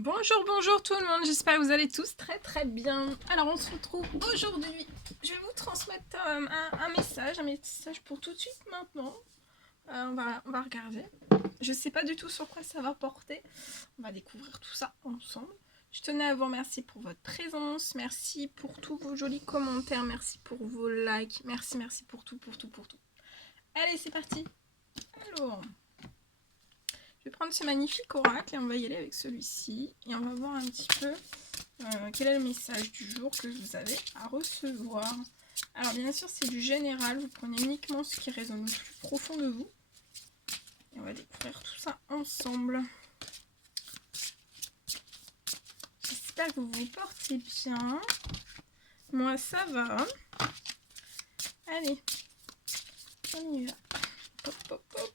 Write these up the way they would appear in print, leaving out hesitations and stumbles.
Bonjour, bonjour tout le monde, j'espère que vous allez tous très bien. Alors on se retrouve aujourd'hui, je vais vous transmettre un message pour tout de suite maintenant. On va regarder. Je sais pas du tout sur quoi ça va porter, on va découvrir tout ça ensemble. Je tenais à vous remercier pour votre présence, merci pour tous vos jolis commentaires, merci pour vos likes, merci pour tout. Allez c'est parti. Alors... je vais prendre ce magnifique oracle et on va y aller avec celui-ci. Et on va voir un petit peu quel est le message du jour que vous avez à recevoir. Alors bien sûr c'est du général, vous prenez uniquement ce qui résonne au plus profond de vous. Et on va découvrir tout ça ensemble. J'espère que vous vous portez bien. Moi ça va. Allez, on y va. Hop, hop, hop.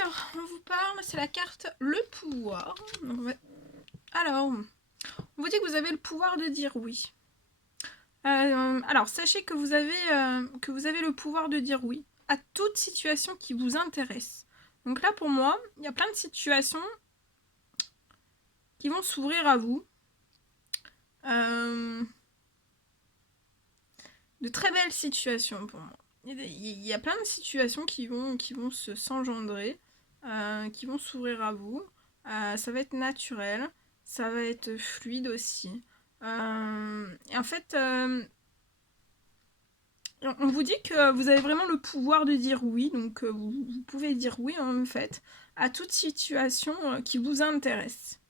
Alors, on vous parle, c'est la carte le pouvoir. Alors, on vous dit que vous avez le pouvoir de dire oui. Alors, sachez que vous avez le pouvoir de dire oui à toute situation qui vous intéresse. Donc là, pour moi, il y a plein de situations qui vont s'ouvrir à vous. De très belles situations pour moi. Il y a plein de situations qui vont s'engendrer, qui vont s'ouvrir à vous. Ça va être naturel, ça va être fluide aussi. Et en fait, on vous dit que vous avez vraiment le pouvoir de dire oui, donc vous pouvez dire oui en fait à toute situation qui vous intéresse.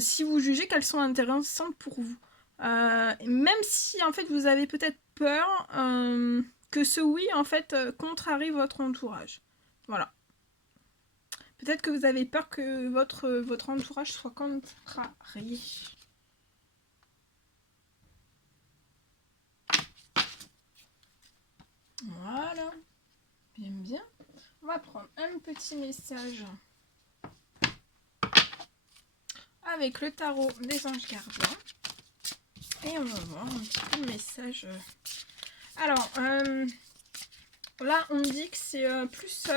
Si vous jugez qu'elles sont intéressantes pour vous. Même si en fait vous avez peut-être peur que ce oui en fait contrarie votre entourage. Voilà. Peut-être que vous avez peur que votre entourage soit contrarié. Voilà. Bien. On va prendre un petit message avec le tarot des anges gardiens. Et on va voir un petit peu le message. Alors, là, on me dit que c'est plus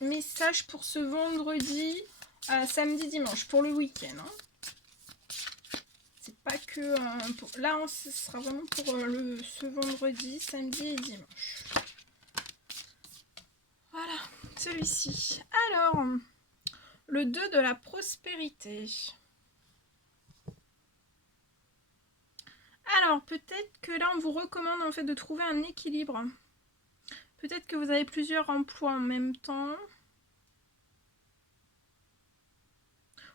message pour ce vendredi, samedi, dimanche, pour le week-end. Hein. C'est pas que... là, ce sera vraiment pour ce vendredi, samedi et dimanche. Voilà, celui-ci. Alors, le 2 de la prospérité. Alors, peut-être que là, on vous recommande en fait de trouver un équilibre. Peut-être que vous avez plusieurs emplois en même temps.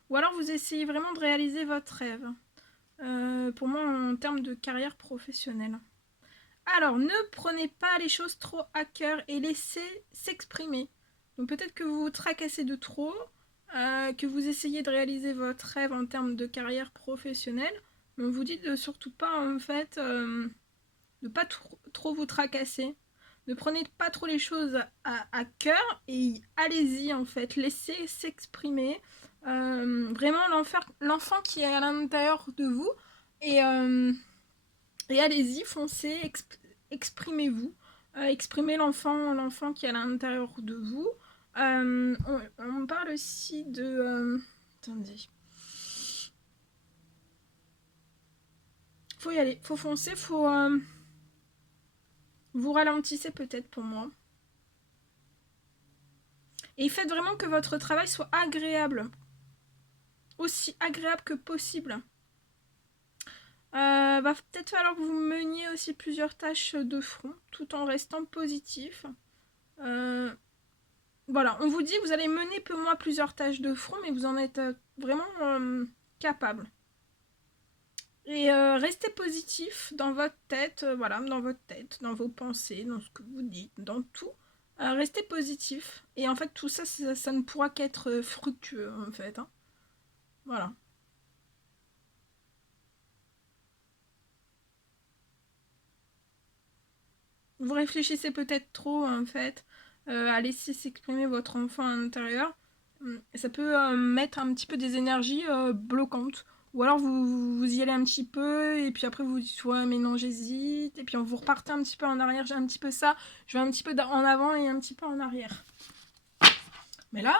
Ou alors, vous essayez vraiment de réaliser votre rêve. Pour moi, en termes de carrière professionnelle. Alors, ne prenez pas les choses trop à cœur et laissez s'exprimer. Donc, peut-être que vous vous tracassez de trop, que vous essayez de réaliser votre rêve en termes de carrière professionnelle. Mais on vous dit de surtout pas, en fait, de pas trop vous tracasser. Ne prenez pas trop les choses à cœur et allez-y en fait, laissez s'exprimer vraiment l'enfant qui est à l'intérieur de vous et allez-y, foncez, exprimez-vous, exprimez l'enfant qui est à l'intérieur de vous. On parle aussi de... attendez. Faut y aller, faut foncer, faut... vous ralentissez peut-être pour moi. Et faites vraiment que votre travail soit agréable. Aussi agréable que possible. Va peut-être falloir que vous meniez aussi plusieurs tâches de front, tout en restant positif. Voilà, on vous dit vous allez mener peu moins plusieurs tâches de front, mais vous en êtes vraiment capable. Et restez positif dans votre tête, voilà, dans votre tête, dans vos pensées, dans ce que vous dites, dans tout. Restez positif. Et en fait, tout ça, ça ne pourra qu'être fructueux, en fait. Hein. Voilà. Vous réfléchissez peut-être trop, en fait, à laisser s'exprimer votre enfant à l'intérieur. Ça peut mettre un petit peu des énergies bloquantes. Ou alors vous y allez un petit peu et puis après vous dites ouais mais non j'hésite et puis vous repartez un petit peu en arrière, j'ai un petit peu ça, je vais un petit peu en avant et un petit peu en arrière. Mais là,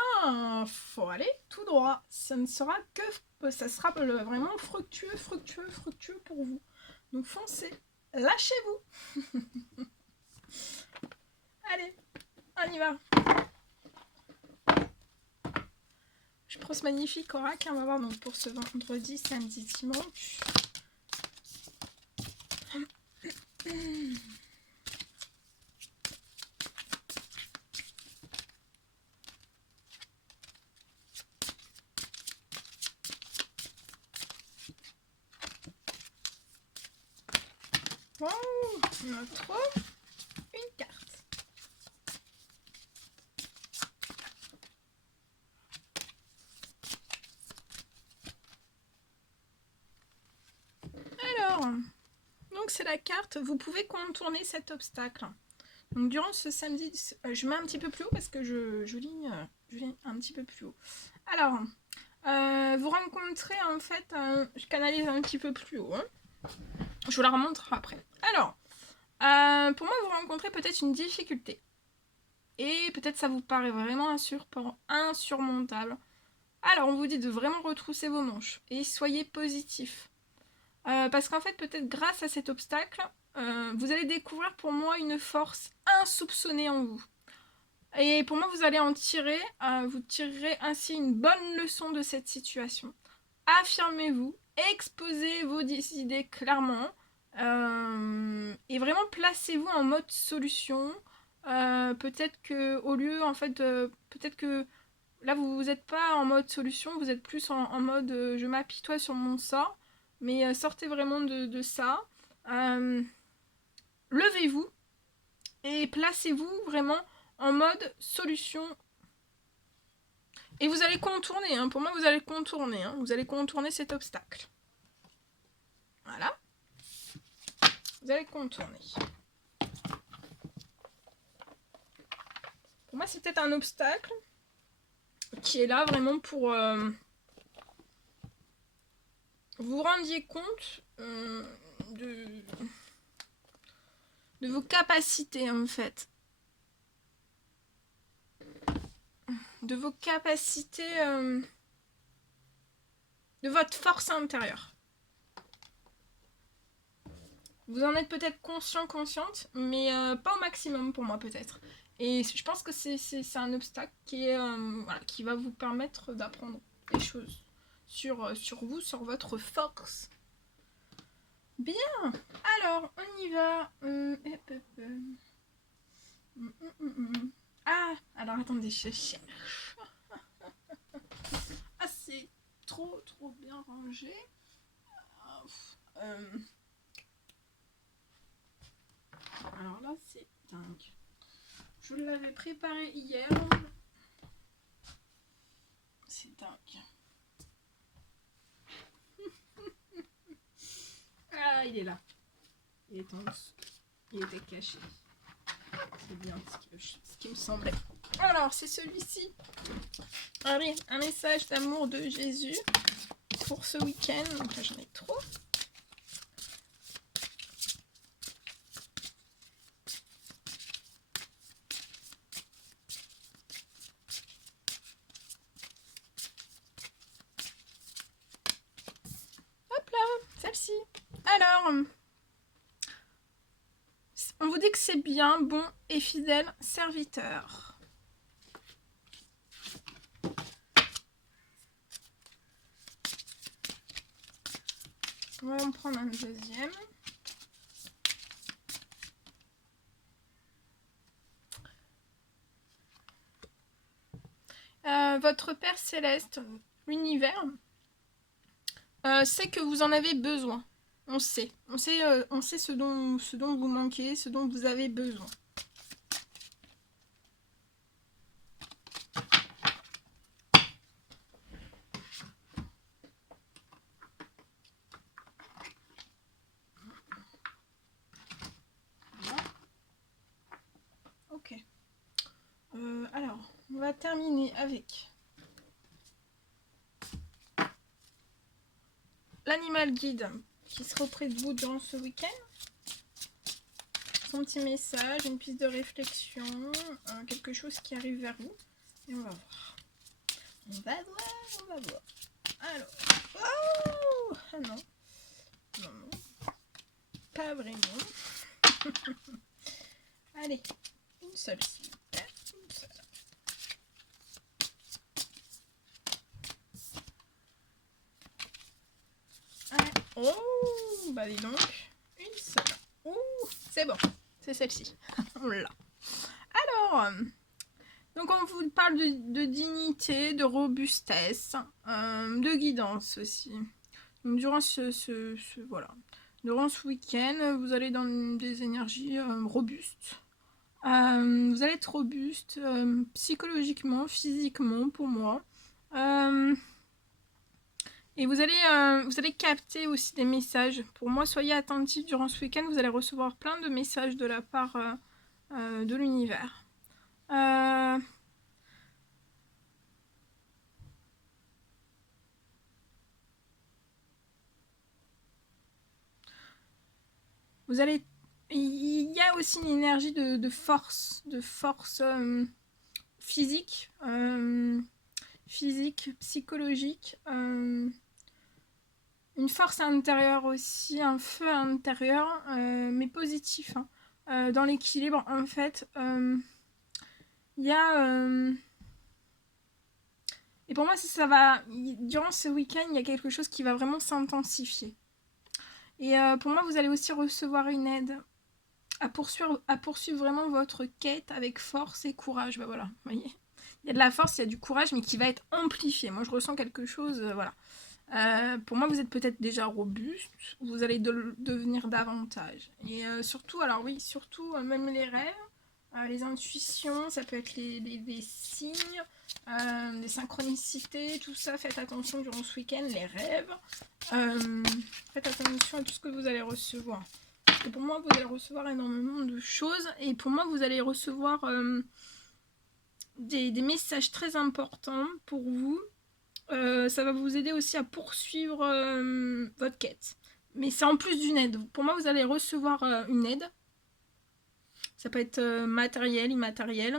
faut aller tout droit. Ça ne sera que... Ça sera vraiment fructueux pour vous. Donc foncez. Lâchez-vous. Allez, on y va. Je prends ce magnifique oracle. On va voir donc pour ce vendredi, samedi, dimanche. Wow, on a trop une carte. Alors, donc c'est la carte. Vous pouvez contourner cet obstacle. Donc durant ce samedi, je mets un petit peu plus haut parce que je lis un petit peu plus haut. Alors, vous rencontrez en fait, je canalise un petit peu plus haut. Hein. Je vous la remontre après. Alors, pour moi, vous rencontrez peut-être une difficulté. Et peut-être ça vous paraît vraiment insurmontable. Alors, on vous dit de vraiment retrousser vos manches et soyez positif. Parce qu'en fait, peut-être grâce à cet obstacle, vous allez découvrir pour moi une force insoupçonnée en vous. Et pour moi, vous allez en tirer, vous tirerez ainsi une bonne leçon de cette situation. Affirmez-vous, exposez vos idées clairement, et vraiment placez-vous en mode solution. Peut-être que au lieu, en fait, peut-être que là, vous n'êtes pas en mode solution, vous êtes plus en mode je m'apitoie sur mon sort. Mais sortez vraiment de ça. Levez-vous et placez-vous vraiment en mode solution. Et vous allez contourner, hein. Pour moi, vous allez contourner. Hein. Vous allez contourner cet obstacle. Voilà. Vous allez contourner. Pour moi, c'est peut-être un obstacle qui est là vraiment pour vous rendiez compte de vos capacités en fait. De vos capacités, de votre force intérieure. Vous en êtes peut-être consciente, mais pas au maximum pour moi peut-être. Et je pense que c'est un obstacle qui va vous permettre d'apprendre des choses sur vous, sur votre force. Bien, alors on y va. Ah, alors attendez, je cherche. Ah, c'est trop bien rangé. Alors là, c'est dingue. Je l'avais préparé hier. C'est dingue. Ah, il est là. Il est en dessous. Il était caché. C'est bien ce qui me semblait. Alors, c'est celui-ci. Allez, un message d'amour de Jésus pour ce week-end. Donc là, j'en ai trop. Hop là, celle-ci. Alors, on vous dit que c'est bien, bon et fidèle serviteur. On va en prendre un deuxième. Votre Père Céleste, l'univers, sait que vous en avez besoin. On sait ce dont vous manquez, ce dont vous avez besoin. Ok. Alors, on va terminer avec l'animal guide qui sera auprès de vous durant ce week-end. Son petit message, une piste de réflexion, quelque chose qui arrive vers vous. Et on va voir. On va voir, on va voir. Alors. Oh ah non. Non, non. Pas vraiment. Allez. Une seule, s'il vous plaît. Une seule. Allez. Oh, bah dis donc. Une seule. Ouh, c'est bon. C'est celle-ci. On l'a. Alors, donc on vous parle de dignité, de robustesse, de guidance aussi. Donc durant voilà. Durant ce week-end, vous allez dans des énergies robustes. Vous allez être robuste psychologiquement, physiquement pour moi. Et vous allez capter aussi des messages. Pour moi, soyez attentifs durant ce week-end. Vous allez recevoir plein de messages de la part de l'univers. Il y a aussi une énergie de force physique, psychologique, une force intérieure aussi, un feu intérieur, mais positif. Hein. Dans l'équilibre, en fait, il y a... et pour moi, ça va... Durant ce week-end, il y a quelque chose qui va vraiment s'intensifier. Et pour moi, vous allez aussi recevoir une aide à poursuivre vraiment votre quête avec force et courage. Bah voilà, vous voyez. Il y a de la force, il y a du courage, mais qui va être amplifié. Moi, je ressens quelque chose, voilà. Pour moi, vous êtes peut-être déjà robuste, vous allez devenir davantage. Et surtout, alors oui, surtout, même les rêves, les intuitions, ça peut être les signes, les synchronicités, tout ça. Faites attention durant ce week-end, les rêves. Faites attention à tout ce que vous allez recevoir. Parce que pour moi, vous allez recevoir énormément de choses. Et pour moi, vous allez recevoir des messages très importants pour vous. Ça va vous aider aussi à poursuivre votre quête. Mais c'est en plus d'une aide. Pour moi, vous allez recevoir une aide. Ça peut être matériel, immatériel.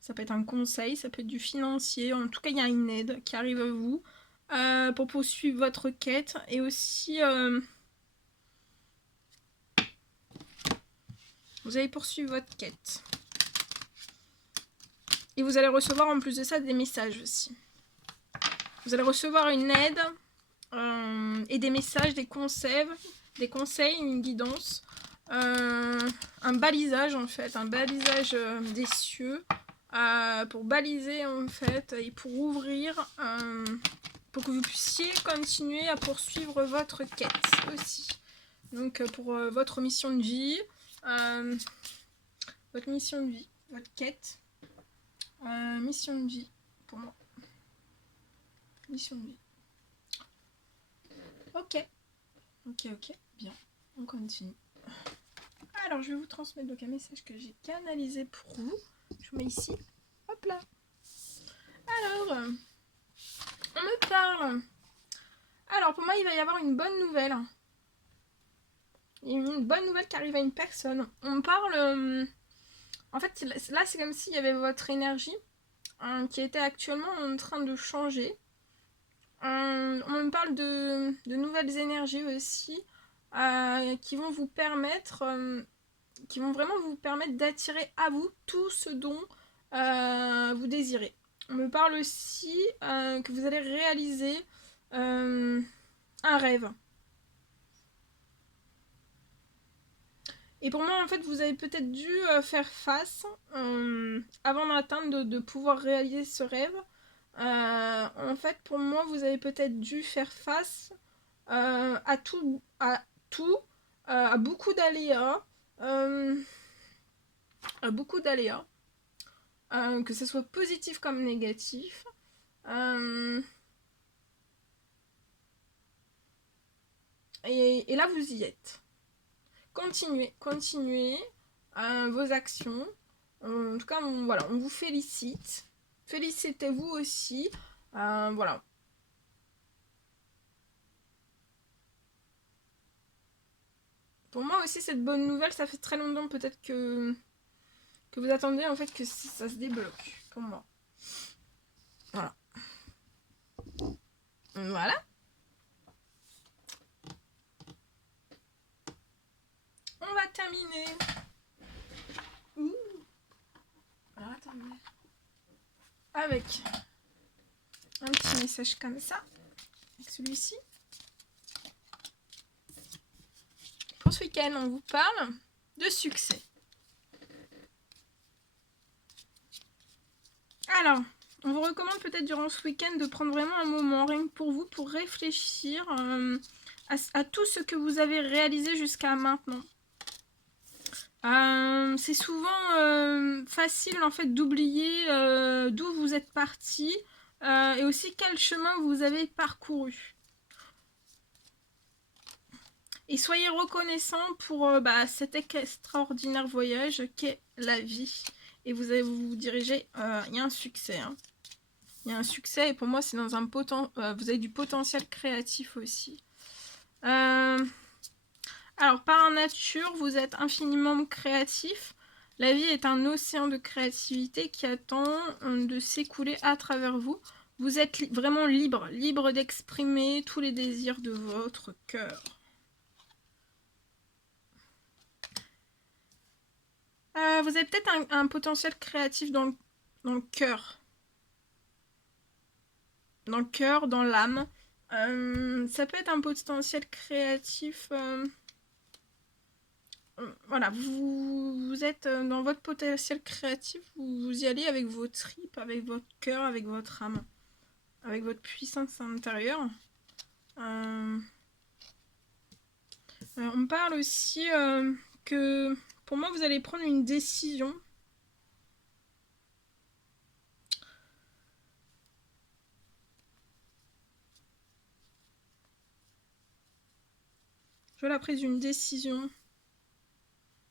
Ça peut être un conseil, ça peut être du financier. En tout cas, il y a une aide qui arrive à vous pour poursuivre votre quête. Et aussi, vous allez poursuivre votre quête. Et vous allez recevoir en plus de ça des messages aussi. Vous allez recevoir une aide et des messages, des conseils, une guidance, un balisage en fait, un balisage des cieux pour baliser en fait et pour ouvrir, pour que vous puissiez continuer à poursuivre votre quête aussi. Donc pour votre mission de vie, votre quête, mission de vie pour moi. Mission de vie. Ok, bien, on continue. Alors, je vais vous transmettre donc un message que j'ai canalisé pour vous. Je vous mets ici. Hop là. Alors, on me parle. Alors, pour moi, il va y avoir une bonne nouvelle. Une bonne nouvelle qui arrive à une personne. On me parle... en fait, là, c'est comme s'il y avait votre énergie qui était actuellement en train de changer. On me parle de nouvelles énergies aussi qui vont vous permettre... qui vont vraiment vous permettre d'attirer à vous tout ce dont vous désirez. On me parle aussi que vous allez réaliser un rêve. Et pour moi, en fait, vous avez peut-être dû faire face, avant d'atteindre, de pouvoir réaliser ce rêve. En fait, pour moi, vous avez peut-être dû faire face à beaucoup d'aléas. Que ce soit positif comme négatif. Et là, vous y êtes. Continuez vos actions. En tout cas, on vous félicite. Félicitez-vous aussi. Voilà. Pour moi aussi, cette bonne nouvelle, ça fait très longtemps peut-être que vous attendez en fait que ça se débloque pour moi. Voilà. On va terminer. Ouh. Alors attendez. Avec un petit message comme ça. Avec celui-ci. Pour ce week-end, on vous parle de succès. Alors, on vous recommande peut-être durant ce week-end de prendre vraiment un moment rien que pour vous, pour réfléchir à tout ce que vous avez réalisé jusqu'à maintenant. C'est souvent facile en fait d'oublier d'où vous êtes parti et aussi quel chemin vous avez parcouru. Et soyez reconnaissant pour cet extraordinaire voyage qu'est la vie. Et vous allez vous diriger, il y a un succès. Hein. Il y a un succès et pour moi c'est dans un vous avez du potentiel créatif aussi. Alors par nature vous êtes infiniment créatif. La vie est un océan de créativité qui attend de s'écouler à travers vous. Vous êtes vraiment libre d'exprimer tous les désirs de votre cœur. Vous avez peut-être un potentiel créatif dans le cœur. Dans le cœur, dans l'âme. Ça peut être un potentiel créatif. Voilà, vous êtes dans votre potentiel créatif, vous y allez avec vos tripes, avec votre cœur, avec votre âme, avec votre puissance intérieure. On me parle aussi que pour moi, vous allez prendre une décision. Je vois la prise d'une décision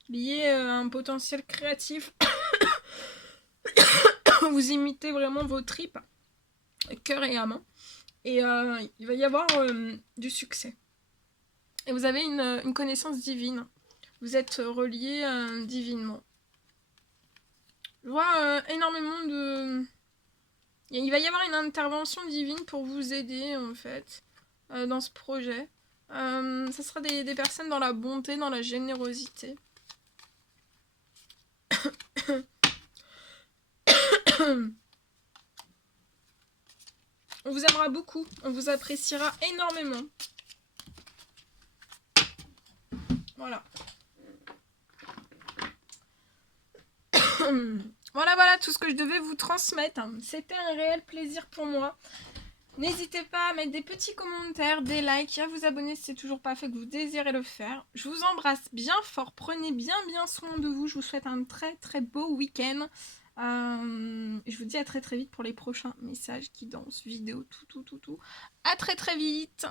liée à un potentiel créatif. Vous imitez vraiment vos tripes, cœur et âme. Et il va y avoir du succès. Et vous avez une connaissance divine. Vous êtes relié divinement. Je vois énormément de... Il va y avoir une intervention divine pour vous aider, en fait, dans ce projet. Ça sera des personnes dans la bonté, dans la générosité. On vous aimera beaucoup, on vous appréciera énormément. Voilà. Voilà tout ce que je devais vous transmettre. C'était un réel plaisir pour moi. N'hésitez pas à mettre des petits commentaires, des likes, à vous abonner si c'est toujours pas fait, que vous désirez le faire. Je vous embrasse bien fort, prenez bien soin de vous. Je vous souhaite un très beau week-end. Je vous dis à très vite pour les prochains messages, guidances, vidéos, tout. À très vite.